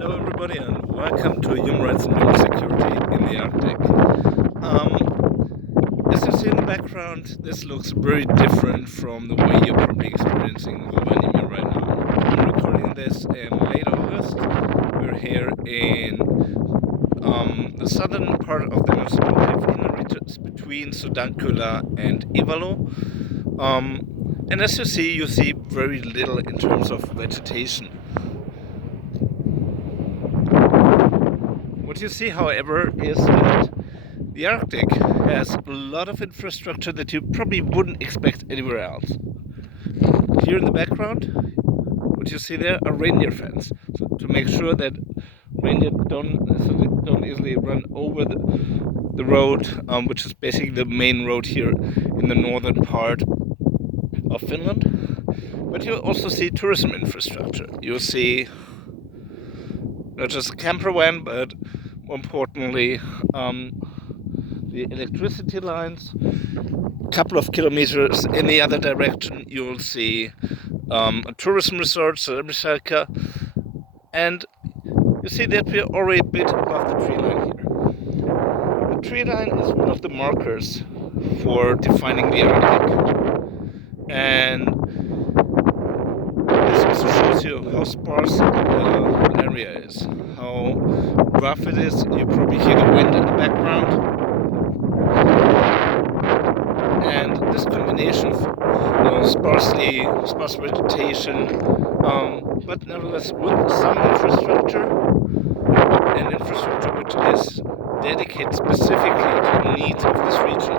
Hello everybody and welcome to Human Rights and Human Security in the Arctic. As you see in the background, this looks very different from the way you're probably experiencing Rovaniemi right now. I'm recording this in late August. We're here in the southern part of the municipality of Inari, between Sodankylä and Ivalo. And as you see very little in terms of vegetation. What you see, however, is that the Arctic has a lot of infrastructure that you probably wouldn't expect anywhere else. Here in the background, what you see there are reindeer fence, so to make sure that reindeer don't easily run over the road, which is basically the main road here in the northern part of Finland. But you also see tourism infrastructure. You see not just a camper van, but more importantly, the electricity lines. A couple of kilometers in the other direction, you'll see a tourism resort, Sariselkä, and you see that we're already a bit above the tree line here. The tree line is one of the markers for defining the Arctic, and this also shows you how sparse the area is, how rough it is. You probably hear the wind in the background. And this combination of sparse vegetation, but nevertheless with some infrastructure, and infrastructure which is dedicated specifically to the needs of this region.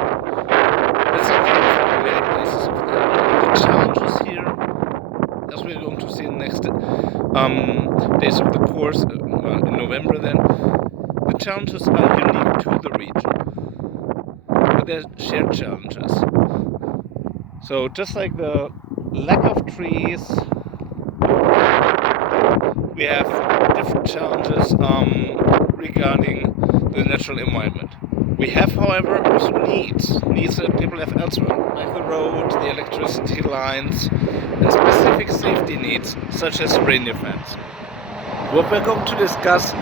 That's something you find in many places of the Arctic. The challenges here, as we're going to see in the next days of the course, in November then, the challenges are unique to the region. But they're shared challenges. So just like the lack of trees, we have different challenges regarding the natural environment. We have, however, also needs that people have elsewhere, like the road, the electricity lines, and specific safety needs, such as reindeer fence. What we're going to discuss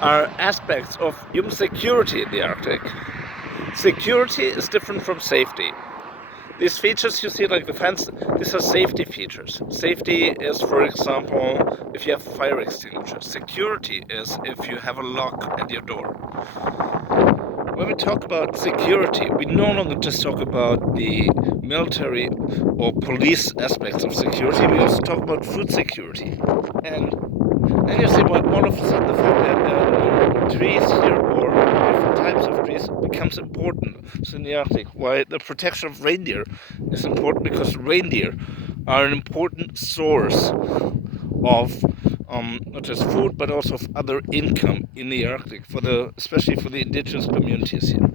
are aspects of human security in the Arctic. Security is different from safety. These features you see, like the fence, these are safety features. Safety is, for example, if you have fire extinguishers. Security is if you have a lock at your door. When we talk about security, we no longer just talk about the military or police aspects of security, we also talk about food security. And you see why all of a sudden the fact that there are no trees here or different types of trees becomes important. So in the Arctic, why the protection of reindeer is important, because reindeer are an important source of not just food but also of other income in the Arctic, especially for the indigenous communities here.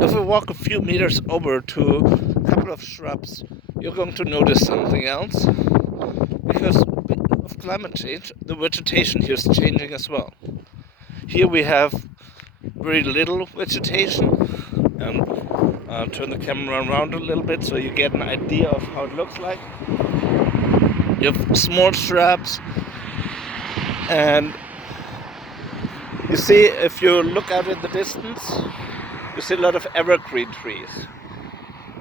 If we walk a few meters over to a couple of shrubs, you're going to notice something else. Because of climate change, the vegetation here is changing as well. Here we have very little vegetation, and I'll turn the camera around a little bit so you get an idea of how it looks like. You have small shrubs, and you see, if you look out in the distance, you see a lot of evergreen trees,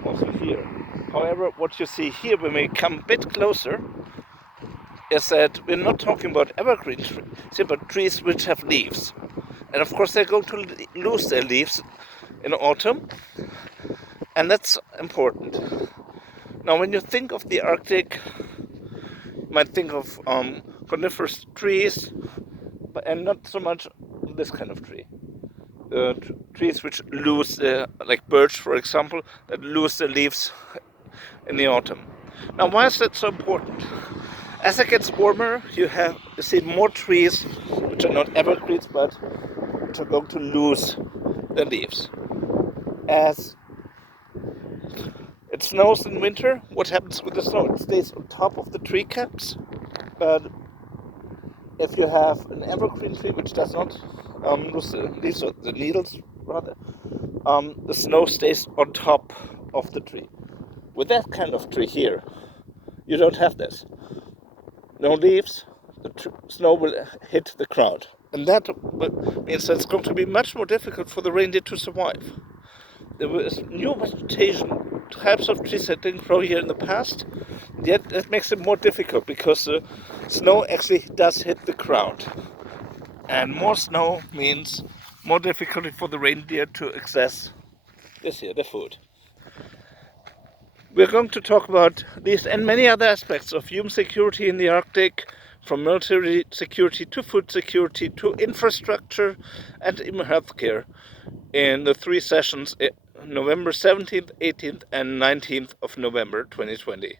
also here. However, what you see here when we come a bit closer is that we're not talking about evergreen trees, but trees which have leaves. And of course they're going to lose their leaves in autumn, and that's important. Now when you think of the Arctic, you might think of coniferous trees, and not so much this kind of tree. Trees which lose like birch, for example, that lose their leaves in the autumn. Now why is that so important? As it gets warmer, you see more trees which are not evergreens but which are going to lose their leaves. As it snows in winter, what happens with the snow? It stays on top of the tree caps, but if you have an evergreen tree which does not lose the leaves, or the needles rather, the snow stays on top of the tree. With that kind of tree here, you don't have this. No leaves, snow will hit the ground. And that means that it's going to be much more difficult for the reindeer to survive. There was new vegetation, types of trees that didn't grow here in the past, yet that makes it more difficult because the snow actually does hit the ground. And more snow means more difficulty for the reindeer to access the food. We're going to talk about these and many other aspects of human security in the Arctic, from military security to food security to infrastructure and even healthcare, in the 3 sessions November 17th, 18th and 19th of November 2020.